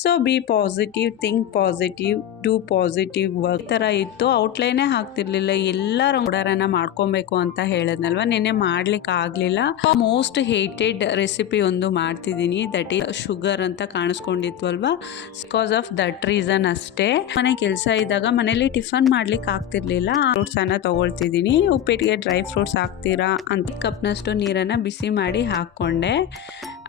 So be positive think positive do positive work ಥರ ಇತ್ತು. ಔಟ್ಲೈನೇ ಹಾಕ್ತಿರ್ಲಿಲ್ಲ. ಎಲ್ಲರೂ ರಂಗೋಡರನ್ನ ಮಾಡ್ಕೊಬೇಕು ಅಂತ ಹೇಳಿದ್ನಲ್ವ? ನಿನ್ನೆ ಮಾಡ್ಲಿಕ್ಕೆ ಆಗಲಿಲ್ಲ. ಮೋಸ್ಟ್ ಹೇಟೆಡ್ ರೆಸಿಪಿ ಒಂದು ಮಾಡ್ತಿದ್ದೀನಿ. ದಟ್ ಈಸ್ ಶುಗರ್ ಅಂತ ಕಾಣಿಸ್ಕೊಂಡಿತ್ತು ಅಲ್ವಾ ಬಿಕಾಸ್ ಆಫ್ ದಟ್ ರೀಸನ್ ಅಷ್ಟೇ. ಮನೆ ಕೆಲಸ ಇದ್ದಾಗ ಮನೇಲಿ ಟಿಫನ್ ಮಾಡ್ಲಿಕ್ಕೆ ಆಗ್ತಿರ್ಲಿಲ್ಲ. ಫ್ರೂಟ್ಸ್ ಅನ್ನ ತಗೊಳ್ತಿದ್ದೀನಿ. ಉಪ್ಪಿಟ್ಟಿಗೆ ಡ್ರೈ ಫ್ರೂಟ್ಸ್ ಹಾಕ್ತೀರಾ ಅಂತ. ಕಪ್ನಷ್ಟು ನೀರನ್ನು ಬಿಸಿ ಮಾಡಿ ಹಾಕ್ಕೊಂಡೆ.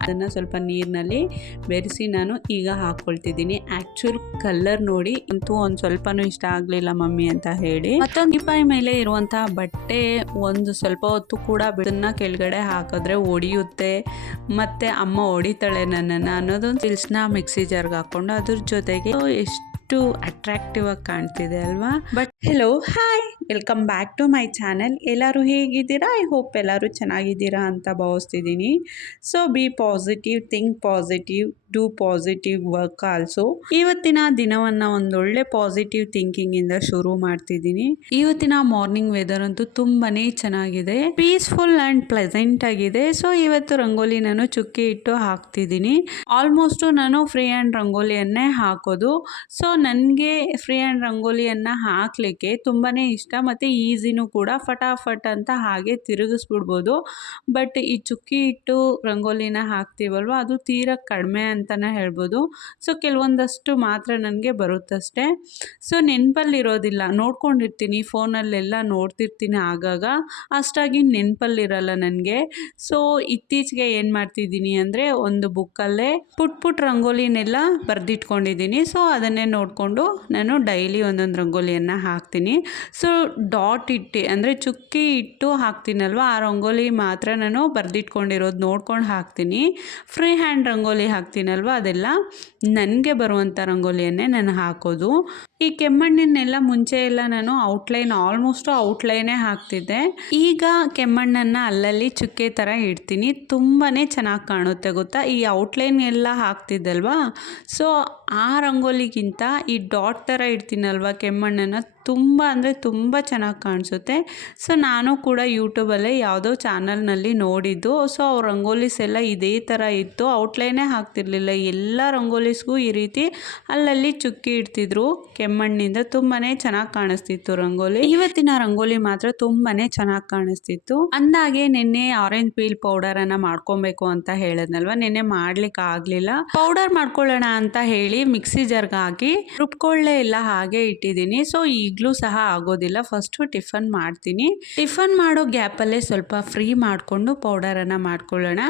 ಅದನ್ನು ಸ್ವಲ್ಪ ನೀರಿನಲ್ಲಿ ಬೆರೆಸಿ ನಾನು ಈಗ ಹಾಕ್ಕೊಳ್ತಿದ್ದೀನಿ ಆ್ಯಕ್ಚುಲ್ ಕಲರ್ ನೋಡಿ ಅಂತೂ ಒಂದು ಸ್ವಲ್ಪನೂ ಇಷ್ಟ ಆಗಲಿಲ್ಲ ಮಮ್ಮಿ ಅಂತ ಹೇಳಿ. ಮತ್ತೊಂದು ದೀಪಾಯಿ ಮೇಲೆ ಇರುವಂತಹ ಬಟ್ಟೆ ಒಂದು ಸ್ವಲ್ಪ ಹೊತ್ತು ಕೂಡ ಬಿಡನ್ನ ಕೆಳಗಡೆ ಹಾಕಿದ್ರೆ ಒಡಿಯುತ್ತೆ. ಮತ್ತೆ ಅಮ್ಮ ಹೊಡಿತಾಳೆ ನನ್ನನ್ನು ಅನ್ನೋದೊಂದು ತಿಲ್ಸ್ನ ಮಿಕ್ಸಿ ಜಾರ್ಗೆ ಹಾಕ್ಕೊಂಡು ಅದ್ರ ಜೊತೆಗೆ ಎಷ್ಟು ಅಟ್ರಾಕ್ಟಿವ್ ಆಗಿ ಕಾಣ್ತಿದೆ ಅಲ್ವಾ? But hello hi welcome back to my channel ಎಲ್ಲರೂ ಹೇಗಿದ್ದೀರಾ? ಐ ಹೋಪ್ ಎಲ್ಲರೂ ಚೆನ್ನಾಗಿದ್ದೀರಾ ಅಂತ ಭಾವಿಸ್ತಿದ್ದೀನಿ. So be positive think positive do positive work also ಇವತ್ತಿನ ದಿನವನ್ನು ಒಂದೊಳ್ಳೆ ಪಾಸಿಟಿವ್ ಥಿಂಕಿಂಗಿಂದ ಶುರು ಮಾಡ್ತಿದ್ದೀನಿ. ಇವತ್ತಿನ ಮಾರ್ನಿಂಗ್ ವೆದರ್ ಅಂತೂ ತುಂಬಾನೇ ಚೆನ್ನಾಗಿದೆ. ಪೀಸ್ಫುಲ್ ಆ್ಯಂಡ್ ಪ್ಲೆಸೆಂಟ್ ಆಗಿದೆ. ಸೊ ಇವತ್ತು ರಂಗೋಲಿ ನಾನು ಚುಕ್ಕಿ ಇಟ್ಟು ಹಾಕ್ತಿದ್ದೀನಿ. ಆಲ್ಮೋಸ್ಟು ನಾನು ಫ್ರೀ ಹ್ಯಾಂಡ್ ರಂಗೋಲಿಯನ್ನೇ ಹಾಕೋದು. ಸೊ ನನಗೆ ಫ್ರೀ ಹ್ಯಾಂಡ್ ರಂಗೋಲಿಯನ್ನು ಹಾಕಲಿಕ್ಕೆ ತುಂಬಾ ಇಷ್ಟ ಮತ್ತು ಈಸಿನೂ ಕೂಡ ಫಟಾಫಟ್ ಅಂತ ಹಾಗೆ ತಿರುಗಿಸ್ಬಿಡ್ಬೋದು. ಬಟ್ ಈ ಚುಕ್ಕಿ ಇಟ್ಟು ರಂಗೋಲಿನ ಹಾಕ್ತೀವಲ್ವ ಅದು ತೀರ ಕಡಿಮೆ ಅಂತಲೇ ಹೇಳ್ಬೋದು. ಸೊ ಕೆಲವೊಂದಷ್ಟು ಮಾತ್ರ ನನಗೆ ಬರುತ್ತಷ್ಟೇ. ಸೊ ನೆನಪಲ್ಲಿರೋದಿಲ್ಲ, ನೋಡ್ಕೊಂಡಿರ್ತೀನಿ, ಫೋನಲ್ಲೆಲ್ಲ ನೋಡ್ತಿರ್ತೀನಿ ಆಗಾಗ. ಅಷ್ಟಾಗಿ ನೆನಪಲ್ಲಿರಲ್ಲ ನನಗೆ. ಸೊ ಇತ್ತೀಚೆಗೆ ಏನು ಮಾಡ್ತಿದ್ದೀನಿ ಅಂದರೆ ಒಂದು ಬುಕ್ಕಲ್ಲೇ ಪುಟ್ ಪುಟ್ ರಂಗೋಲಿನೆಲ್ಲ ಬರೆದಿಟ್ಕೊಂಡಿದ್ದೀನಿ. ಸೊ ಅದನ್ನೇ ನೋಡಿಕೊಂಡು ನಾನು ಡೈಲಿ ಒಂದೊಂದು ರಂಗೋಲಿಯನ್ನು ಹಾಕ್ತೀನಿ. ಸೊ ಡಾಟ್ ಇಟ್ಟು, ಅಂದರೆ ಚುಕ್ಕಿ ಇಟ್ಟು ಹಾಕ್ತೀನಲ್ವ, ಆ ರಂಗೋಲಿ ಮಾತ್ರ ನಾನು ಬರೆದಿಟ್ಕೊಂಡಿರೋದು ನೋಡ್ಕೊಂಡು ಹಾಕ್ತೀನಿ. ಫ್ರೀ ಹ್ಯಾಂಡ್ ರಂಗೋಲಿ ಹಾಕ್ತೀನಲ್ವ ಅದೆಲ್ಲ? ನನಗೆ ಬರುವಂಥ ರಂಗೋಲಿಯನ್ನೇ ನಾನು ಹಾಕೋದು. ಈ ಕೆಮ್ಮಣ್ಣನ್ನೆಲ್ಲ ಮುಂಚೆ ಎಲ್ಲ ನಾನು ಔಟ್ಲೈನ್ ಆಲ್ಮೋಸ್ಟು ಔಟ್ಲೈನೇ ಹಾಕ್ತಿದ್ದೆ. ಈಗ ಕೆಮ್ಮಣ್ಣನ್ನು ಅಲ್ಲಲ್ಲಿ ಚುಕ್ಕೆ ಥರ ಇಡ್ತೀನಿ. ತುಂಬಾ ಚೆನ್ನಾಗಿ ಕಾಣುತ್ತೆ ಗೊತ್ತಾ? ಈ ಔಟ್ಲೈನ್ ಎಲ್ಲ ಹಾಕ್ತಿದ್ದಲ್ವಾ? ಸೊ ಆ ರಂಗೋಲಿಗಿಂತ ಈ ಡಾಟ್ ಥರ ಇಡ್ತೀನಲ್ವ ಕೆಮ್ಮಣ್ಣನ್ನು? ತುಂಬ ಅಂದರೆ ತುಂಬ ಚೆನ್ನಾಗಿ ಕಾಣಿಸುತ್ತೆ. ಸೊ ನಾನು ಕೂಡ ಯೂಟ್ಯೂಬಲ್ಲೇ ಯಾವುದೋ ಚಾನಲ್ನಲ್ಲಿ ನೋಡಿದ್ದು. ಸೊ ಅವ್ರ ರಂಗೋಲಿಸ್ ಎಲ್ಲ ಇದೇ ಥರ ಇತ್ತು. ಔಟ್ಲೈನೇ ಹಾಕ್ತಿರ್ಲಿಲ್ಲ. ಎಲ್ಲ ರಂಗೋಲಿಸ್ಗೂ ಈ ರೀತಿ ಅಲ್ಲಲ್ಲಿ ಚುಕ್ಕಿ ಇಡ್ತಿದ್ರು. ಕೆಮ್ಮಣ್ಣಿಂದ ತುಂಬಾನೇ ಚೆನ್ನಾಗಿ ಕಾಣಿಸ್ತಿತ್ತು ರಂಗೋಲಿ. ಇವತ್ತಿನ ರಂಗೋಲಿ ಮಾತ್ರ ತುಂಬಾನೇ ಚೆನ್ನಾಗಿ ಕಾಣಿಸ್ತಿತ್ತು. ಅಂದಾಗೆ ನಿನ್ನೆ ಆರೆಂಜ್ ಪೀಲ್ ಪೌಡರನ್ನು ಮಾಡ್ಕೊಬೇಕು ಅಂತ ಹೇಳಿದ್ನಲ್ವ? ನಿನ್ನೆ ಮಾಡ್ಲಿಕ್ಕೆ ಆಗ್ಲಿಲ್ಲ. ಪೌಡರ್ ಮಾಡ್ಕೊಳ್ಳೋಣ ಅಂತ ಹೇಳಿ ಮಿಕ್ಸಿ ಜರ್ಗ್ ಹಾಕಿ ರುಬ್ಕೊಳ್ಳೆ ಇಲ್ಲ, ಹಾಗೆ ಇಟ್ಟಿದ್ದೀನಿ. ಸೊ ಈಗಲೂ ಸಹ ಆಗೋದಿಲ್ಲ. ಫಸ್ಟ್ ಟಿಫನ್ ಮಾಡ್ತೀನಿ. ಟಿಫನ್ ಮಾಡೋ ಗ್ಯಾಪಲ್ಲೇ ಸ್ವಲ್ಪ ಫ್ರೀ ಮಾಡಿಕೊಂಡು ಪೌಡರನ್ನು ಮಾಡ್ಕೊಳ್ಳೋಣ.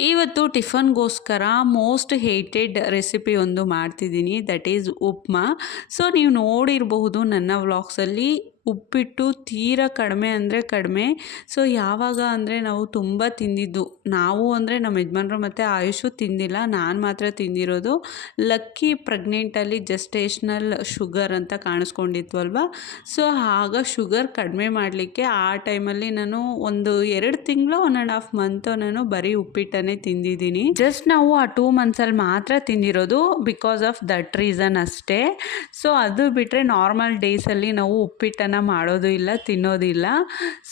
ಇವತ್ತು ಟಿಫನ್ಗೋಸ್ಕರ ಮೋಸ್ಟ್ ಹೇಟೆಡ್ ರೆಸಿಪಿ ಒಂದು ಮಾಡ್ತಿದ್ದೀನಿ, ದಟ್ ಈಸ್ ಉಪ್ಮಾ. ಸೊ, ನೀವು ನೋಡಿರಬಹುದು ನನ್ನ ವ್ಲಾಗ್ಸಲ್ಲಿ ಉಪ್ಪಿಟ್ಟು ತೀರ ಕಡಿಮೆ ಅಂದರೆ ಕಡಿಮೆ. ಸೊ ಯಾವಾಗ ಅಂದರೆ ನಾವು ತುಂಬ ತಿಂದಿದ್ದು. ನಾವು ಅಂದರೆ ನಮ್ಮ ಯಜಮಾನ್ರು ಮತ್ತು ಆಯುಷು ತಿಂದಿಲ್ಲ. ನಾನು ಮಾತ್ರ ತಿಂದಿರೋದು ಲಕ್ಕಿ ಪ್ರೆಗ್ನೆಂಟಲ್ಲಿ ಜಸ್ಟೇಷ್ನಲ್ ಶುಗರ್ ಅಂತ ಕಾಣಿಸ್ಕೊಂಡಿತ್ತು ಅಲ್ವಾ ಸೊ ಆಗ ಶುಗರ್ ಕಡಿಮೆ ಮಾಡಲಿಕ್ಕೆ ಆ ಟೈಮಲ್ಲಿ ನಾನು ಒಂದು ಎರಡು ತಿಂಗಳು ಒನ್ ಆ್ಯಂಡ್ ಹಾಫ್ ಮಂತು ನಾನು ಬರೀ ಉಪ್ಪಿಟ್ಟನ್ನೇ ತಿಂದಿದ್ದೀನಿ. ಜಸ್ಟ್ ನಾವು ಆ ಟೂ ಮಂತ್ಸಲ್ಲಿ ಮಾತ್ರ ತಿಂದಿರೋದು ಬಿಕಾಸ್ ಆಫ್ ದಟ್ ರೀಸನ್ ಅಷ್ಟೇ. ಸೊ ಅದು ಬಿಟ್ಟರೆ ನಾರ್ಮಲ್ ಡೇಸಲ್ಲಿ ನಾವು ಉಪ್ಪಿಟ್ಟನ್ನು ಮಾಡೋದು ಇಲ್ಲ ತಿನ್ನೋದಿಲ್ಲ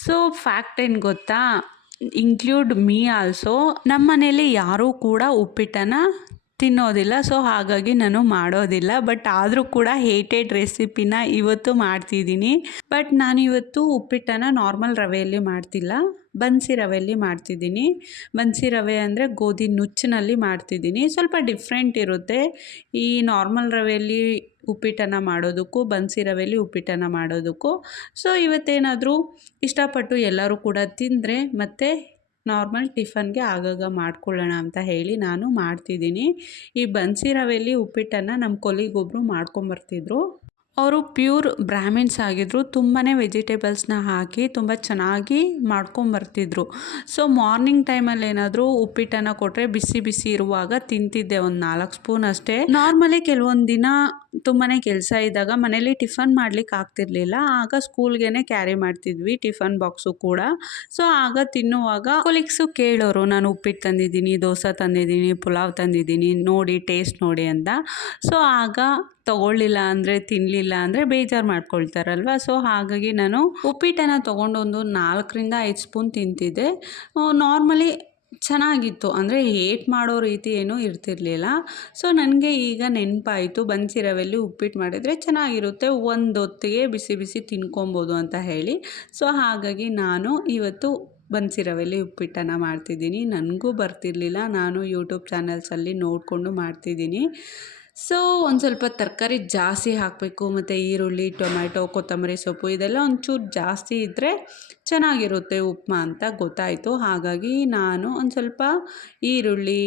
ಸೊ ಫ್ಯಾಕ್ಟ್ ಏನು ಗೊತ್ತಾ? ಇನ್ಕ್ಲೂಡ್ ಮೀ ಆಲ್ಸೋ ನಮ್ಮ ಮನೇಲಿ ಯಾರೂ ಕೂಡ ಉಪ್ಪಿಟ್ಟನ ತಿನ್ನೋದಿಲ್ಲ ಸೊ ಹಾಗಾಗಿ ನಾನು ಮಾಡೋದಿಲ್ಲ. ಬಟ್ ಆದರೂ ಕೂಡ ಹೇಟೆಡ್ ರೆಸಿಪಿನ ಇವತ್ತು ಮಾಡ್ತಿದ್ದೀನಿ. ಬಟ್ ನಾನು ಇವತ್ತು ಉಪ್ಪಿಟ್ಟನ ನಾರ್ಮಲ್ ರವೆಯಲ್ಲಿ ಮಾಡ್ತಿಲ್ಲ. ಬನ್ಸಿ ರವೆಯಲ್ಲಿ ಮಾಡ್ತಿದ್ದೀನಿ. ಬನ್ಸಿ ರವೆ ಅಂದರೆ ಗೋಧಿ ನುಚ್ಚಿನಲ್ಲಿ ಮಾಡ್ತಿದ್ದೀನಿ. ಸ್ವಲ್ಪ ಡಿಫ್ರೆಂಟ್ ಇರುತ್ತೆ. ಈ ನಾರ್ಮಲ್ ರವೆಯಲ್ಲಿ ಉಪ್ಪಿಟ್ಟನ್ನು ಮಾಡೋದಕ್ಕೂ ಬನ್ಸಿ ರವೆಯಲ್ಲಿ ಉಪ್ಪಿಟ್ಟನ್ನು ಮಾಡೋದಕ್ಕೂ. ಸೊ ಇವತ್ತೇನಾದರೂ ಇಷ್ಟಪಟ್ಟು ಎಲ್ಲರೂ ಕೂಡ ತಿಂದರೆ ಮತ್ತು ನಾರ್ಮಲ್ ಟಿಫನ್ಗೆ ಆಗಾಗ ಮಾಡ್ಕೊಳ್ಳೋಣ ಅಂತ ಹೇಳಿ ನಾನು ಮಾಡ್ತಿದ್ದೀನಿ. ಈ ಬನ್ಸಿ ರವೆಯಲ್ಲಿ ಉಪ್ಪಿಟ್ಟನ್ನು ನಮ್ಮ ಕೊಲಿಗೊಬ್ಬರು ಮಾಡ್ಕೊಂಬರ್ತಿದ್ರು. ಅವರು ಪ್ಯೂರ್ ಬ್ರಾಹ್ಮಿಣ್ಸ್ ಆಗಿದ್ದರು ತುಂಬಾ ವೆಜಿಟೇಬಲ್ಸ್ನ ಹಾಕಿ ತುಂಬ ಚೆನ್ನಾಗಿ ಮಾಡ್ಕೊಂಬರ್ತಿದ್ರು ಸೊ, ಮಾರ್ನಿಂಗ್ ಟೈಮಲ್ಲಿ ಏನಾದರೂ ಉಪ್ಪಿಟ್ಟನ್ನು ಕೊಟ್ಟರೆ ಬಿಸಿ ಬಿಸಿ ಇರುವಾಗ ತಿಂತಿದ್ದೆ ಒಂದು ನಾಲ್ಕು ಸ್ಪೂನ್ ಅಷ್ಟೇ. ನಾರ್ಮಲಿ ಕೆಲವೊಂದು ದಿನ ತುಂಬಾ ಕೆಲಸ ಇದ್ದಾಗ ಮನೇಲಿ ಟಿಫನ್ ಮಾಡ್ಲಿಕ್ಕೆ ಆಗ್ತಿರ್ಲಿಲ್ಲ. ಆಗ ಸ್ಕೂಲ್ಗೆ ಕ್ಯಾರಿ ಮಾಡ್ತಿದ್ವಿ, ಟಿಫನ್ ಬಾಕ್ಸು ಕೂಡ. ಸೊ, ಆಗ ತಿನ್ನುವಾಗ ಕೊಲಿಕ್ಸು ಕೇಳೋರು, ನಾನು ಉಪ್ಪಿಟ್ಟು ತಂದಿದ್ದೀನಿ, ದೋಸೆ ತಂದಿದ್ದೀನಿ, ಪುಲಾವ್ ತಂದಿದ್ದೀನಿ, ನೋಡಿ, ಟೇಸ್ಟ್ ನೋಡಿ ಅಂತ. ಸೊ, ಆಗ ತಗೊಳ್ಳಿಲ್ಲ ಅಂದರೆ ತಿನ್ನಲಿಲ್ಲ ಅಂದರೆ ಬೇಜಾರು ಮಾಡ್ಕೊಳ್ತಾರಲ್ವ? ಸೊ ಹಾಗಾಗಿ ನಾನು ಉಪ್ಪಿಟ್ಟನ್ನು ತೊಗೊಂಡು ಒಂದು ನಾಲ್ಕರಿಂದ ಐದು ಸ್ಪೂನ್ ತಿಂತಿದ್ದೆ. ನಾರ್ಮಲಿ ಚೆನ್ನಾಗಿತ್ತು. ಅಂದರೆ ಏಟ್ ಮಾಡೋ ರೀತಿ ಏನೂ ಇರ್ತಿರಲಿಲ್ಲ. ಸೊ ನನಗೆ ಈಗ ನೆನಪಾಯಿತು. ಬನ್ಸಿರವೆಲ್ಲಿ ಉಪ್ಪಿಟ್ಟು ಮಾಡಿದರೆ ಚೆನ್ನಾಗಿರುತ್ತೆ. ಒಂದು ಹೊತ್ತಿಗೆ ಬಿಸಿ ಬಿಸಿ ತಿನ್ಕೊಬೋದು ಅಂತ ಹೇಳಿ. ಸೊ ಹಾಗಾಗಿ ನಾನು ಇವತ್ತು ಬನ್ಸಿರವೆಲ್ಲಿ ಉಪ್ಪಿಟ್ಟನ್ನು ಮಾಡ್ತಿದ್ದೀನಿ. ನನಗೂ ಬರ್ತಿರ್ಲಿಲ್ಲ. ನಾನು ಯೂಟ್ಯೂಬ್ ಚಾನಲ್ಸಲ್ಲಿ ನೋಡಿಕೊಂಡು ಮಾಡ್ತಿದ್ದೀನಿ. ಸೊ ಒಂದು ಸ್ವಲ್ಪ ತರಕಾರಿ ಜಾಸ್ತಿ ಹಾಕಬೇಕು, ಮತ್ತು ಈರುಳ್ಳಿ, ಟೊಮ್ಯಾಟೊ, ಕೊತ್ತಂಬರಿ ಸೊಪ್ಪು ಇದೆಲ್ಲ ಒಂಚೂರು ಜಾಸ್ತಿ ಇದ್ದರೆ ಚೆನ್ನಾಗಿರುತ್ತೆ ಉಪ್ಮಾ ಅಂತ ಗೊತ್ತಾಯಿತು. ಹಾಗಾಗಿ ನಾನು ಒಂದು ಸ್ವಲ್ಪ ಈರುಳ್ಳಿ,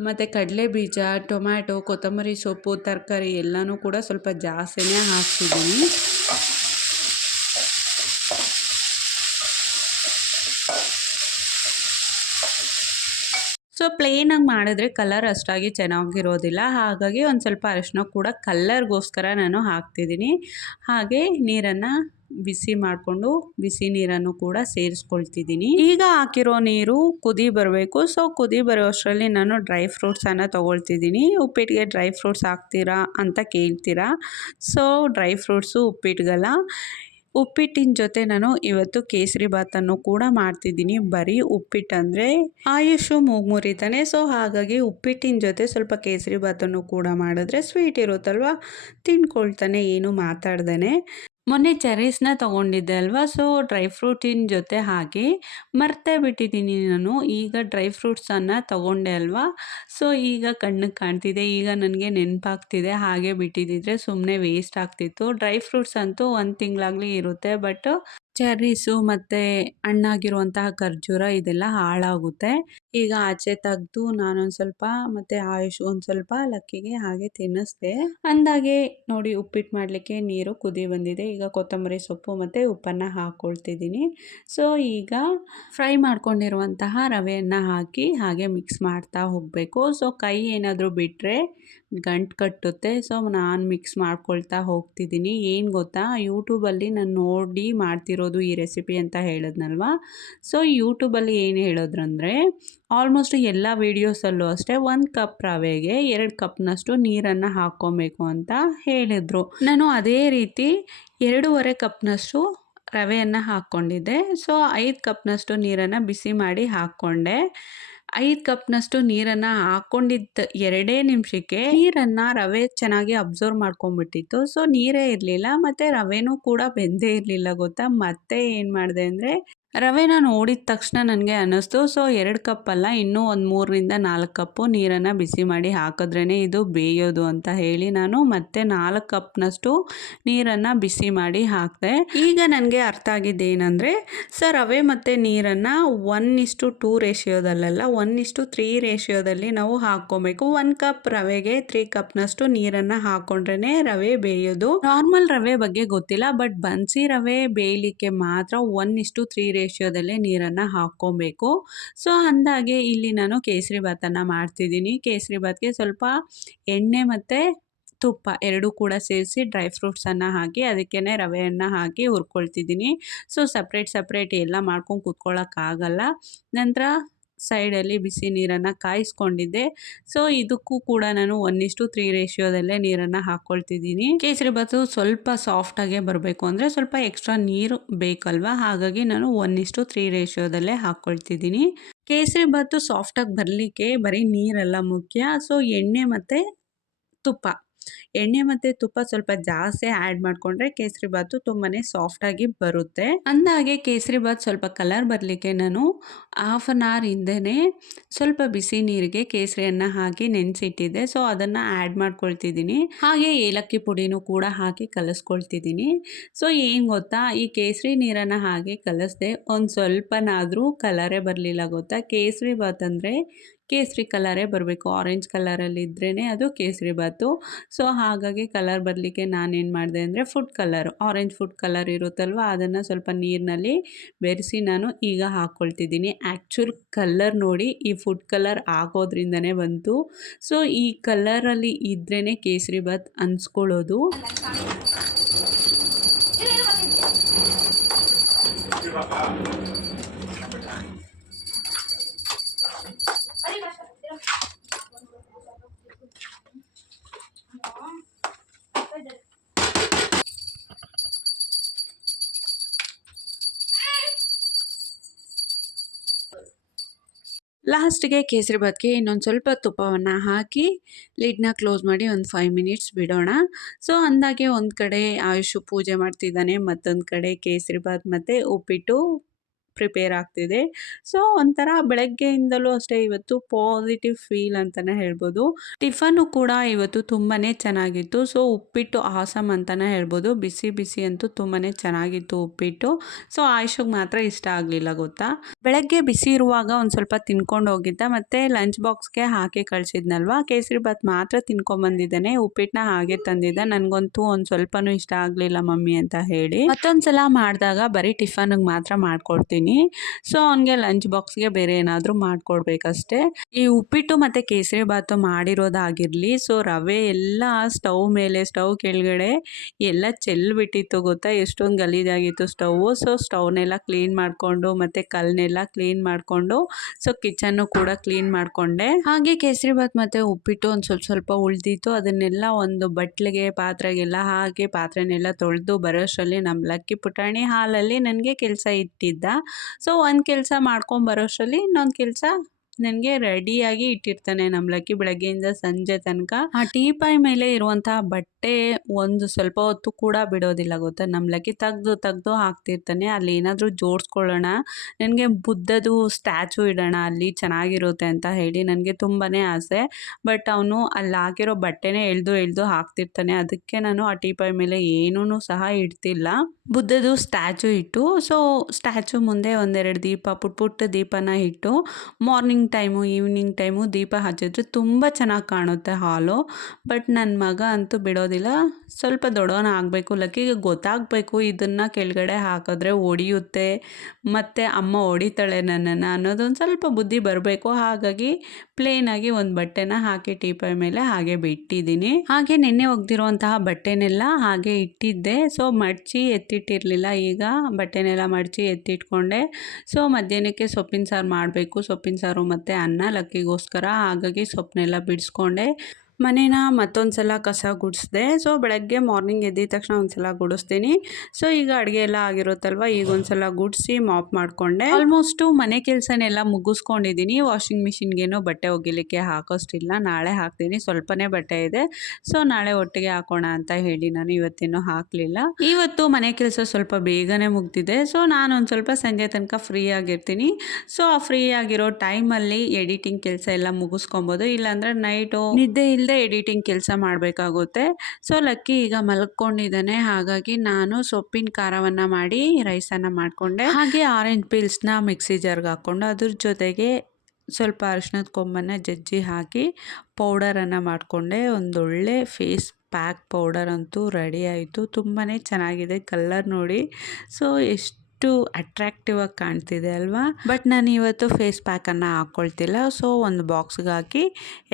ಮತ್ತು ಕಡಲೆ ಬೀಜ ಟೊಮ್ಯಾಟೊ, ಕೊತ್ತಂಬರಿ ಸೊಪ್ಪು, ತರಕಾರಿ ಎಲ್ಲನೂ ಕೂಡ ಸ್ವಲ್ಪ ಜಾಸ್ತಿನೇ ಹಾಕ್ತಿದ್ದೀನಿ. ಸೊ ಪ್ಲೇನಾಗಿ ಮಾಡಿದ್ರೆ ಕಲರ್ ಅಷ್ಟಾಗಿ ಚೆನ್ನಾಗಿರೋದಿಲ್ಲ. ಹಾಗಾಗಿ ಒಂದು ಸ್ವಲ್ಪ ಅರಿಶಿನ ಕೂಡ ಕಲ್ಲರ್ಗೋಸ್ಕರ ನಾನು ಹಾಕ್ತಿದ್ದೀನಿ ಹಾಗೆ ನೀರನ್ನು ಬಿಸಿ ಮಾಡಿಕೊಂಡು ಬಿಸಿ ನೀರನ್ನು ಕೂಡ ಸೇರಿಸ್ಕೊಳ್ತಿದ್ದೀನಿ ಈಗ ಹಾಕಿರೋ ನೀರು ಕುದಿ ಬರಬೇಕು. ಸೊ ಕುದಿ ಬರೋ ಅಷ್ಟರಲ್ಲಿ ನಾನು ಡ್ರೈ ಫ್ರೂಟ್ಸನ್ನು ತೊಗೊಳ್ತಿದ್ದೀನಿ ಉಪ್ಪಿಟ್ಟಿಗೆ ಡ್ರೈ ಫ್ರೂಟ್ಸ್ ಹಾಕ್ತೀರಾ ಅಂತ ಕೇಳ್ತೀರಾ? ಸೊ ಡ್ರೈ ಫ್ರೂಟ್ಸು ಉಪ್ಪಿಟ್ಟಿಗೆಲ್ಲ ಉಪ್ಪಿಟ್ಟಿನ ಜೊತೆ ನಾನು ಇವತ್ತು ಕೇಸರಿ ಭಾತನ್ನು ಕೂಡ ಮಾಡ್ತಿದ್ದೀನಿ. ಬರೀ ಉಪ್ಪಿಟ್ಟು ಅಂದರೆ ಆಯುಷು ಮೂಗ್ಮುರಿತಾನೆ ಸೊ ಹಾಗಾಗಿ ಉಪ್ಪಿಟ್ಟಿನ ಜೊತೆ ಸ್ವಲ್ಪ ಕೇಸರಿ ಭಾತನ್ನು ಕೂಡ ಮಾಡಿದ್ರೆ ಸ್ವೀಟ್ ಇರುತ್ತಲ್ವ? ತಿನ್ಕೊಳ್ತಾನೆ, ಏನು ಮಾತಾಡ್ದೇ ಮೊನ್ನೆ ಚೆರೀಸ್ನ ತೊಗೊಂಡಿದ್ದೆ ಅಲ್ವಾ? ಸೊ, ಡ್ರೈ ಫ್ರೂಟಿನ ಜೊತೆ ಹಾಕಿ ಮರ್ತೇ ಬಿಟ್ಟಿದ್ದೀನಿ ನಾನು. ಈಗ ಡ್ರೈ ಫ್ರೂಟ್ಸನ್ನು ತೊಗೊಂಡೆ ಅಲ್ವಾ? ಸೊ, ಈಗ ಕಣ್ಣಿಗೆ ಕಾಣ್ತಿದೆ. ಈಗ ನನಗೆ ನೆನಪಾಗ್ತಿದೆ. ಹಾಗೆ ಬಿಟ್ಟಿದ್ದಿದ್ರೆ ಸುಮ್ಮನೆ ವೇಸ್ಟ್ ಆಗ್ತಿತ್ತು. ಡ್ರೈ ಫ್ರೂಟ್ಸ್ ಅಂತೂ ಒಂದು ತಿಂಗಳಾಗಲಿ ಇರುತ್ತೆ. ಬಟ್ ಚೆರ್ರೀಸು ಮತ್ತು ಹಣ್ಣಾಗಿರುವಂತಹ ಖರ್ಜೂರ ಇದೆಲ್ಲ ಹಾಳಾಗುತ್ತೆ. ಈಗ ಆಚೆ ತೆಗೆದು ನಾನೊಂದು ಸ್ವಲ್ಪ ಮತ್ತು ಆಯುಷ್ ಒಂದು ಸ್ವಲ್ಪ ಲಕ್ಕಿಗೆ ಹಾಗೆ ತಿನ್ನಿಸ್ದೆ. ಅಂದಾಗೆ ನೋಡಿ ಉಪ್ಪಿಟ್ಟು ಮಾಡಲಿಕ್ಕೆ ನೀರು ಕುದಿ ಬಂದಿದೆ. ಈಗ ಕೊತ್ತಂಬರಿ ಸೊಪ್ಪು ಮತ್ತು ಉಪ್ಪನ್ನು ಹಾಕ್ಕೊಳ್ತಿದ್ದೀನಿ ಸೊ ಈಗ ಫ್ರೈ ಮಾಡ್ಕೊಂಡಿರುವಂತಹ ರವೆಯನ್ನು ಹಾಕಿ ಹಾಗೆ ಮಿಕ್ಸ್ ಮಾಡ್ತಾ ಹೋಗಬೇಕು. ಸೊ ಕೈ ಏನಾದರೂ ಬಿಟ್ಟರೆ ಗಂಟು ಕಟ್ಟುತ್ತೆ. ಸೊ ನಾನು ಮಿಕ್ಸ್ ಮಾಡ್ಕೊಳ್ತಾ ಹೋಗ್ತಿದ್ದೀನಿ. ಏನು ಗೊತ್ತಾ? ಯೂಟ್ಯೂಬಲ್ಲಿ ನಾನು ನೋಡಿ ಮಾಡ್ತಿರೋದು ಈ ರೆಸಿಪಿ ಅಂತ ಹೇಳಿದ್ನಲ್ವ? ಸೊ ಯೂಟ್ಯೂಬಲ್ಲಿ ಏನು ಹೇಳೋದ್ರಂದ್ರೆ ಆಲ್ಮೋಸ್ಟ್ ಎಲ್ಲ ವೀಡಿಯೋಸಲ್ಲೂ ಅಷ್ಟೇ ಒಂದು ಕಪ್ ರವೆಗೆ ಎರಡು ಕಪ್ನಷ್ಟು ನೀರನ್ನು ಹಾಕ್ಕೊಬೇಕು ಅಂತ ಹೇಳಿದರು. ನಾನು ಅದೇ ರೀತಿ ಎರಡೂವರೆ ಕಪ್ನಷ್ಟು ರವೆಯನ್ನು ಹಾಕ್ಕೊಂಡಿದ್ದೆ. ಸೊ ಐದು ಕಪ್ನಷ್ಟು ನೀರನ್ನು ಬಿಸಿ ಮಾಡಿ ಹಾಕ್ಕೊಂಡೆ. ಐದು ಕಪ್ನಷ್ಟು ನೀರನ್ನು ಹಾಕೊಂಡಿದ್ದ ಎರಡೇ ನಿಮಿಷಕ್ಕೆ ನೀರನ್ನು ರವೆ ಚೆನ್ನಾಗಿ ಅಬ್ಸರ್ವ್ ಮಾಡ್ಕೊಂಡ್ಬಿಟ್ಟಿತ್ತು. ಸೊ, ನೀರೇ ಇರಲಿಲ್ಲ, ಮತ್ತು ರವೆನೂ ಕೂಡ ಬೆಂದೇ ಇರಲಿಲ್ಲ ಗೊತ್ತಾ? ಮತ್ತೆ ಏನು ಮಾಡಿದೆ ಅಂದರೆ ರವೆನ ನೋಡಿದ ತಕ್ಷಣ ನನಗೆ ಅನ್ನಿಸ್ತು. ಸೊ ಎರಡು ಕಪ್ಪಲ್ಲ ಇನ್ನೂ ಒಂದು ಮೂರರಿಂದ ನಾಲ್ಕು ಕಪ್ಪು ನೀರನ್ನು ಬಿಸಿ ಮಾಡಿ ಹಾಕಿದ್ರೇ ಇದು ಬೇಯೋದು ಅಂತ ಹೇಳಿ ನಾನು ಮತ್ತೆ ನಾಲ್ಕು ಕಪ್ನಷ್ಟು ನೀರನ್ನು ಬಿಸಿ ಮಾಡಿ ಹಾಕಿದೆ. ಈಗ ನನಗೆ ಅರ್ಥ ಆಗಿದ್ದೇನೆಂದರೆ, ಸೊ ರವೆ ಮತ್ತು ನೀರನ್ನು ಒನ್ ಇಷ್ಟು ಟೂ ರೇಷಿಯೋದಲ್ಲ ಒನ್ ಇಷ್ಟು ತ್ರೀ ರೇಷಿಯೋದಲ್ಲಿ ನಾವು ಹಾಕ್ಕೊಬೇಕು. ಒನ್ ಕಪ್ ರವೆಗೆ ತ್ರೀ ಕಪ್ನಷ್ಟು ನೀರನ್ನು ಹಾಕ್ಕೊಂಡ್ರೇ ರವೆ ಬೇಯೋದು. ನಾರ್ಮಲ್ ರವೆ ಬಗ್ಗೆ ಗೊತ್ತಿಲ್ಲ ಬಟ್ ಬನ್ಸಿ ರವೆ ಬೇಯಲಿಕ್ಕೆ ಮಾತ್ರ ಒನ್ ಇಷ್ಟು ತ್ರೀ ರೇಷಿಯೋದಲ್ಲೇ ನೀರನ್ನು ಹಾಕ್ಕೊಬೇಕು. ಸೊ ಅಂದಾಗೆ ಇಲ್ಲಿ ನಾನು ಕೇಸರಿ ಭಾತನ್ನು ಮಾಡ್ತಿದ್ದೀನಿ. ಕೇಸರಿ ಭಾತ್ಗೆ ಸ್ವಲ್ಪ ಎಣ್ಣೆ ಮತ್ತು ತುಪ್ಪ ಎರಡೂ ಕೂಡ ಸೇರಿಸಿ ಡ್ರೈ ಫ್ರೂಟ್ಸನ್ನು ಹಾಕಿ ಅದಕ್ಕೇ ರವೆಯನ್ನು ಹಾಕಿ ಹುರ್ಕೊಳ್ತಿದ್ದೀನಿ. ಸೊ ಸಪ್ರೇಟ್ ಸಪ್ರೇಟ್ ಎಲ್ಲ ಮಾಡ್ಕೊಂಡು ಕೂತ್ಕೊಳ್ಳೋಕ್ಕಾಗಲ್ಲ ನಂತರ ಸೈಡಲ್ಲಿ ಬಿಸಿ ನೀರನ್ನು ಕಾಯಿಸ್ಕೊಂಡಿದ್ದೆ. ಸೊ ಇದಕ್ಕೂ ಕೂಡ ನಾನು ಒಂದಿಷ್ಟು ತ್ರೀ ರೇಷಿಯೋದಲ್ಲೇ ನೀರನ್ನು ಹಾಕ್ಕೊಳ್ತಿದ್ದೀನಿ ಕೇಸರಿ ಬಾತು ಸ್ವಲ್ಪ ಸಾಫ್ಟಾಗೆ ಬರಬೇಕು ಅಂದರೆ ಸ್ವಲ್ಪ ಎಕ್ಸ್ಟ್ರಾ ನೀರು ಬೇಕಲ್ವಾ? ಹಾಗಾಗಿ ನಾನು ಒಂದಿಷ್ಟು ತ್ರೀ ರೇಷಿಯೋದಲ್ಲೇ ಹಾಕ್ಕೊಳ್ತಿದ್ದೀನಿ ಕೇಸರಿ ಬಾತು ಸಾಫ್ಟಾಗಿ ಬರಲಿಕ್ಕೆ ಬರೀ ನೀರೆಲ್ಲ ಮುಖ್ಯ. ಸೊ ಎಣ್ಣೆ ಮತ್ತು ತುಪ್ಪ. ಎಣ್ಣೆ ಮತ್ತು ತುಪ್ಪ ಸ್ವಲ್ಪ ಜಾಸ್ತಿ ಆ್ಯಡ್ ಮಾಡಿಕೊಂಡ್ರೆ ಕೇಸರಿ ಬಾತು ತುಂಬಾ ಸಾಫ್ಟಾಗಿ ಬರುತ್ತೆ. ಅಂದಾಗೆ ಕೇಸರಿ ಬಾತ್ ಸ್ವಲ್ಪ ಕಲರ್ ಬರಲಿಕ್ಕೆ ನಾನು ಹಾಫ್ ಆನ್ ಅವರ್ ಹಿಂದೆನೇ ಸ್ವಲ್ಪ ಬಿಸಿ ನೀರಿಗೆ ಕೇಸರಿಯನ್ನು ಹಾಕಿ ನೆನೆಸಿಟ್ಟಿದ್ದೆ. ಸೊ ಅದನ್ನು ಆ್ಯಡ್ ಮಾಡ್ಕೊಳ್ತಿದ್ದೀನಿ. ಹಾಗೆ ಏಲಕ್ಕಿ ಪುಡಿನೂ ಕೂಡ ಹಾಕಿ ಕಲಿಸ್ಕೊಳ್ತಿದ್ದೀನಿ. ಸೊ ಏನು ಗೊತ್ತಾ? ಈ ಕೇಸರಿ ನೀರನ್ನು ಹಾಗೆ ಕಲಿಸ್ದೆ ಒಂದು ಸ್ವಲ್ಪನಾದರೂ ಕಲರೇ ಬರಲಿಲ್ಲ ಗೊತ್ತಾ? ಕೇಸರಿ ಬಾತ್ ಅಂದರೆ ಕೇಸರಿ ಕಲರೇ ಬರಬೇಕು. ಆರೆಂಜ್ ಕಲರಲ್ಲಿದ್ರೇ ಅದು ಕೇಸರಿ ಬಾತು. ಸೊ ಹಾಗಾಗಿ ಕಲರ್ ಬರಲಿಕ್ಕೆ ನಾನೇನು ಮಾಡಿದೆ ಅಂದರೆ food colour orange food colour ಇರುತ್ತಲ್ವ, ಅದನ್ನು ಸ್ವಲ್ಪ ನೀರಿನಲ್ಲಿ ಬೆರೆಸಿ ನಾನು ಈಗ ಹಾಕ್ಕೊಳ್ತಿದ್ದೀನಿ ಆ್ಯಕ್ಚುಲ್ ಕಲರ್ ನೋಡಿ ಈ ಫುಡ್ ಕಲರ್ ಹಾಕೋದ್ರಿಂದನೇ ಬಂತು. ಸೊ ಈ ಕಲರಲ್ಲಿ ಇದ್ರೇ ಕೇಸರಿ ಬಾತ್ ಅನ್ಸ್ಕೊಳ್ಳೋದು. ಲಾಸ್ಟ್ಗೆ ಕೇಸರಿ ಭಾತ್ಗೆ ಇನ್ನೊಂದು ಸ್ವಲ್ಪ ತುಪ್ಪವನ್ನು ಹಾಕಿ ಲಿಡ್ನ ಕ್ಲೋಸ್ ಮಾಡಿ ಒಂದು ಫೈವ್ ಮಿನಿಟ್ಸ್ ಬಿಡೋಣ. ಸೊ, ಅಂದಾಗೆ ಒಂದು ಕಡೆ ಆಯುಷು ಪೂಜೆ ಮಾಡ್ತಿದ್ದಾನೆ, ಮತ್ತೊಂದು ಕಡೆ ಕೇಸರಿ ಭಾತ್ ಮತ್ತು ಉಪ್ಪಿಟ್ಟು ಪ್ರಿಪೇರ್ ಆಗ್ತಿದೆ. ಸೊ ಒಂಥರ ಬೆಳಗ್ಗೆಯಿಂದಲೂ ಅಷ್ಟೇ ಇವತ್ತು ಪಾಸಿಟಿವ್ ಫೀಲ್ ಅಂತಲೇ ಹೇಳ್ಬೋದು. ಟಿಫನ್ನು ಕೂಡ ಇವತ್ತು ತುಂಬಾ ಚೆನ್ನಾಗಿತ್ತು. ಸೊ ಉಪ್ಪಿಟ್ಟು ಆಸಮ್ ಅಂತಲೇ ಹೇಳ್ಬೋದು. ಬಿಸಿ ಬಿಸಿ ಅಂತೂ ತುಂಬಾ ಚೆನ್ನಾಗಿತ್ತು ಉಪ್ಪಿಟ್ಟು. ಸೊ ಆಯುಷಗೆ ಮಾತ್ರ ಇಷ್ಟ ಆಗಲಿಲ್ಲ, ಗೊತ್ತಾ? ಬೆಳಗ್ಗೆ ಬಿಸಿ ಇರುವಾಗ ಒಂದು ಸ್ವಲ್ಪ ತಿನ್ಕೊಂಡು ಹೋಗಿದ್ದ. ಮತ್ತು ಲಂಚ್ ಬಾಕ್ಸ್ಗೆ ಹಾಕಿ ಕಳಿಸಿದ್ನಲ್ವಾ? ಕೇಸರಿ ಭಾತ್ ಮಾತ್ರ ತಿನ್ಕೊಂಬಂದಿದ್ದಾನೆ. ಉಪ್ಪಿಟ್ಟನ್ನ ಹಾಗೆ ತಂದಿದ್ದ. ನನಗಂತೂ ಒಂದು ಸ್ವಲ್ಪನೂ ಇಷ್ಟ ಆಗಲಿಲ್ಲ ಮಮ್ಮಿ ಅಂತ ಹೇಳಿ. ಮತ್ತೊಂದ್ಸಲ ಮಾಡಿದಾಗ ಬರೀ ಟಿಫನ್ಗೆ ಮಾತ್ರ ಮಾಡ್ಕೊಡ್ತೀನಿ. ಸೊ ಅವನಿಗೆ ಲಂಚ್ ಬಾಕ್ಸ್ಗೆ ಬೇರೆ ಏನಾದರೂ ಮಾಡಿಕೊಡ್ಬೇಕಷ್ಟೇ. ಈ ಉಪ್ಪಿಟ್ಟು ಮತ್ತು ಕೇಸರಿ ಭಾತು ಮಾಡಿರೋದಾಗಿರಲಿ ಸೊ ರವೆ ಎಲ್ಲ ಸ್ಟವ್ ಮೇಲೆ ಸ್ಟವ್ ಕೆಳಗಡೆ ಎಲ್ಲ ಚೆಲ್ಬಿಟ್ಟಿತ್ತು ಗೊತ್ತಾ? ಎಷ್ಟೊಂದು ಗಲೀಜಾಗಿತ್ತು ಸ್ಟವ್ವು ಸೊ ಸ್ಟವ್ನೆಲ್ಲ ಕ್ಲೀನ್ ಮಾಡಿಕೊಂಡು ಮತ್ತು ಕಲ್ಲನ್ನೆಲ್ಲ ಕ್ಲೀನ್ ಮಾಡಿಕೊಂಡು ಸೊ ಕಿಚನ್ನು ಕೂಡ ಕ್ಲೀನ್ ಮಾಡಿಕೊಂಡೆ. ಹಾಗೆ ಕೇಸರಿ ಬಾತ್ ಮತ್ತು ಉಪ್ಪಿಟ್ಟು ಒಂದು ಸ್ವಲ್ಪ ಸ್ವಲ್ಪ ಉಳಿದಿತ್ತು. ಅದನ್ನೆಲ್ಲ ಒಂದು ಬಟ್ಲಿಗೆ, ಪಾತ್ರೆಗೆಲ್ಲ ಹಾಕಿ ಪಾತ್ರೆನೆಲ್ಲ ತೊಳೆದು ಬರೋಷ್ಟರಲ್ಲಿ ನಮ್ಮ ಲಕ್ಕಿ ಪುಟಾಣಿ ಹಾಲಲ್ಲಿ ನನಗೆ ಕೆಲಸ ಇಟ್ಟಿದ್ದ. ಸೊ ಒಂದು ಕೆಲಸ ಮಾಡ್ಕೊಂಬರೋಷ್ಟರಲ್ಲಿ ಇನ್ನೊಂದು ಕೆಲಸ ನನಗೆ ರೆಡಿಯಾಗಿ ಇಟ್ಟಿರ್ತಾನೆ ನಮ್ಮ ಲಕ್ಕಿ ಬೆಳಗ್ಗೆಯಿಂದ ಸಂಜೆ ತನಕ. ಆ ಟೀಪಾಯ್ ಮೇಲೆ ಇರುವಂತಹ ಬಟ್ಟೆ ಒಂದು ಸ್ವಲ್ಪ ಹೊತ್ತು ಕೂಡ ಬಿಡೋದಿಲ್ಲ ಗೊತ್ತಾ? ನಮ್ಮ ಲಕ್ಕಿ ತೆಗ್ದು ತೆಗ್ದು ಹಾಕ್ತಿರ್ತಾನೆ, ಅಲ್ಲಿ ಏನಾದರೂ ಜೋಡಿಸ್ಕೊಳ್ಳೋಣ, ನನಗೆ ಬುದ್ಧದು ಸ್ಟ್ಯಾಚು ಇಡೋಣ, ಅಲ್ಲಿ ಚೆನ್ನಾಗಿರುತ್ತೆ ಅಂತ ಹೇಳಿ ನನಗೆ ತುಂಬಾ ಆಸೆ. ಬಟ್ ಅವನು ಅಲ್ಲಿ ಹಾಕಿರೋ ಬಟ್ಟೆನೇ ಎಳೆದು ಎಳೆದು ಹಾಕ್ತಿರ್ತಾನೆ, ಅದಕ್ಕೆ ನಾನು ಆ ಟೀಪಾಯ್ ಮೇಲೆ ಏನೂ ಸಹ ಇಡ್ತಿಲ್ಲ. ಬುದ್ಧದು ಸ್ಟ್ಯಾಚು ಇಟ್ಟು, ಸೊ ಸ್ಟ್ಯಾಚು ಮುಂದೆ ಒಂದೆರಡು ದೀಪ, ಪುಟ್ ಪುಟ್ಟ ದೀಪನ ಇಟ್ಟು, ಮಾರ್ನಿಂಗ್ ಟೈಮು ಈವ್ನಿಂಗ್ ಟೈಮು ದೀಪ ಹಚ್ಚಿದ್ರೆ ತುಂಬ ಚೆನ್ನಾಗಿ ಕಾಣುತ್ತೆ ಹಾಲು ಬಟ್ ನನ್ನ ಮಗ ಅಂತೂ ಬಿಡೋದಿಲ್ಲ. ಸ್ವಲ್ಪ ದೊಡ್ಡವನ ಆಗಬೇಕು ಲಕ್ಕಿಗೆ ಗೊತ್ತಾಗಬೇಕು ಇದನ್ನು ಕೆಳಗಡೆ ಹಾಕಿದ್ರೆ ಒಡೆಯುತ್ತೆ, ಮತ್ತು ಅಮ್ಮ ಹೊಡಿತಾಳೆ ನನ್ನನ್ನು ಅನ್ನೋದೊಂದು ಸ್ವಲ್ಪ ಬುದ್ಧಿ ಬರಬೇಕು. ಹಾಗಾಗಿ ಪ್ಲೇನಾಗಿ ಒಂದು ಬಟ್ಟೆನ ಹಾಕಿ ಟೀಪಾಯ್ ಮೇಲೆ ಹಾಗೆ ಬಿಟ್ಟಿದ್ದೀನಿ. ಹಾಗೆ ನೆನ್ನೆ ಒಗ್ದಿರುವಂತಹ ಬಟ್ಟೆನೆಲ್ಲ ಹಾಗೆ ಇಟ್ಟಿದ್ದೆ. ಸೊ ಮಡ್ಚಿ ಎತ್ತಿಟ್ಟಿರಲಿಲ್ಲ ಈಗ. ಬಟ್ಟೆನೆಲ್ಲ ಮಡಚಿ ಎತ್ತಿಟ್ಕೊಂಡೆ. ಸೊ ಮಧ್ಯಾಹ್ನಕ್ಕೆ ಸೊಪ್ಪಿನ ಸಾರು ಮಾಡಬೇಕು. ಸೊಪ್ಪಿನ ಸಾರು ಮತ್ತು ಅನ್ನ ಲಕ್ಕಿಗೋಸ್ಕರ ಹಾಗಾಗಿ ಸೊಪ್ಪನ್ನೆಲ್ಲ ಬಿಡಿಸ್ಕೊಂಡೆ. ಮನೇನ ಮತ್ತೊಂದು ಸಲ ಕಸ ಗುಡಿಸ್ದೆ. ಸೊ ಬೆಳಗ್ಗೆ ಮಾರ್ನಿಂಗ್ ಎದ್ದಿದ ತಕ್ಷಣ ಒಂದು ಸಲ ಗುಡಿಸ್ತೀನಿ. ಸೊ ಈಗ ಅಡುಗೆ ಎಲ್ಲ ಆಗಿರುತ್ತಲ್ವ? ಈಗ ಒಂದು ಸಲ ಗುಡಿಸಿ ಮಾಪ್ ಮಾಡಿಕೊಂಡೆ. ಆಲ್ಮೋಸ್ಟು ಮನೆ ಕೆಲಸನೆಲ್ಲ ಮುಗಿಸ್ಕೊಂಡಿದ್ದೀನಿ ವಾಷಿಂಗ್ ಮಿಷಿನ್ಗೇನು ಬಟ್ಟೆ ಒಗಿಲಿಕ್ಕೆ ಹಾಕೋಷ್ಟಿಲ್ಲ. ನಾಳೆ ಹಾಕ್ತೀನಿ. ಸ್ವಲ್ಪನೇ ಬಟ್ಟೆ ಇದೆ. ಸೊ ನಾಳೆ ಒಟ್ಟಿಗೆ ಹಾಕೋಣ ಅಂತ ಹೇಳಿ ನಾನು ಇವತ್ತೇನು ಹಾಕಲಿಲ್ಲ. ಇವತ್ತು ಮನೆ ಕೆಲಸ ಸ್ವಲ್ಪ ಬೇಗನೆ ಮುಗ್ದಿದೆ. ಸೊ ನಾನು ಒಂದು ಸ್ವಲ್ಪ ಸಂಜೆ ತನಕ ಫ್ರೀ ಆಗಿರ್ತೀನಿ. ಸೊ ಆ ಫ್ರೀ ಆಗಿರೋ ಟೈಮಲ್ಲಿ ಎಡಿಟಿಂಗ್ ಕೆಲಸ ಎಲ್ಲ ಮುಗಿಸ್ಕೊಬೋದು. ಇಲ್ಲಾಂದರೆ ನೈಟು ನಿದ್ದೆ ಇಲ್ಲ ಇಲ್ಲದೆ ಎಡಿಟಿಂಗ್ ಕೆಲಸ ಮಾಡಬೇಕಾಗುತ್ತೆ. ಸೊ ಲಕ್ಕಿ ಈಗ ಮಲ್ಕೊಂಡಿದ್ದಾನೆ. ಹಾಗಾಗಿ ನಾನು ಸೊಪ್ಪಿನ ಖಾರವನ್ನು ಮಾಡಿ ರೈಸನ್ನು ಮಾಡಿಕೊಂಡೆ. ಹಾಗೆ ಆರೆಂಜ್ ಪೀಲ್ಸ್ನ ಮಿಕ್ಸಿ ಜಾರ್ಗೆ ಹಾಕ್ಕೊಂಡು ಅದ್ರ ಜೊತೆಗೆ ಸ್ವಲ್ಪ ಅರಿಶಿನದ ಕೊಂಬನ್ನು ಜಜ್ಜಿ ಹಾಕಿ ಪೌಡರನ್ನು ಮಾಡಿಕೊಂಡೆ. ಒಂದೊಳ್ಳೆ ಫೇಸ್ ಪ್ಯಾಕ್ ಪೌಡರ್ ಅಂತೂ ರೆಡಿ ಆಯಿತು. ತುಂಬಾ ಚೆನ್ನಾಗಿದೆ ಕಲ್ಲರ್ ನೋಡಿ. ಸೊ ಎಷ್ಟು ಎಷ್ಟು ಅಟ್ರಾಕ್ಟಿವ್ ಆಗಿ ಕಾಣ್ತಿದೆ ಅಲ್ವಾ? ಬಟ್ ನಾನು ಇವತ್ತು ಫೇಸ್ ಪ್ಯಾಕನ್ನು ಹಾಕ್ಕೊಳ್ತಿಲ್ಲ ಸೊ ಒಂದು ಬಾಕ್ಸ್ಗೆ ಹಾಕಿ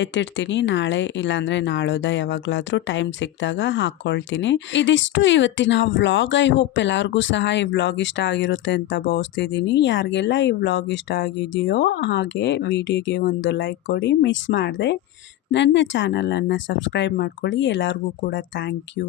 ಎತ್ತಿಡ್ತೀನಿ. ನಾಳೆ ಇಲ್ಲಾಂದರೆ ನಾಳೋದ ಯಾವಾಗಲಾದರೂ ಟೈಮ್ ಸಿಕ್ಕಿದಾಗ ಹಾಕ್ಕೊಳ್ತೀನಿ ಇದಿಷ್ಟು ಇವತ್ತಿನ ವ್ಲಾಗ್ ಐ ಹೋಪ್ ಎಲ್ಲರಿಗೂ ಸಹ ಈ ವ್ಲಾಗ್ ಇಷ್ಟ ಆಗಿರುತ್ತೆ ಅಂತ ಭಾವಿಸ್ತಿದ್ದೀನಿ. ಯಾರಿಗೆಲ್ಲ ಈ ವ್ಲಾಗ್ ಇಷ್ಟ ಆಗಿದೆಯೋ ಹಾಗೆ ವಿಡಿಯೋಗೆ ಒಂದು ಲೈಕ್ ಕೊಡಿ. ಮಿಸ್ ಮಾಡಿದೆ. ನನ್ನ ಚಾನಲನ್ನು ಸಬ್ಸ್ಕ್ರೈಬ್ ಮಾಡ್ಕೊಳ್ಳಿ. ಎಲ್ಲರಿಗೂ ಕೂಡ ಥ್ಯಾಂಕ್ ಯು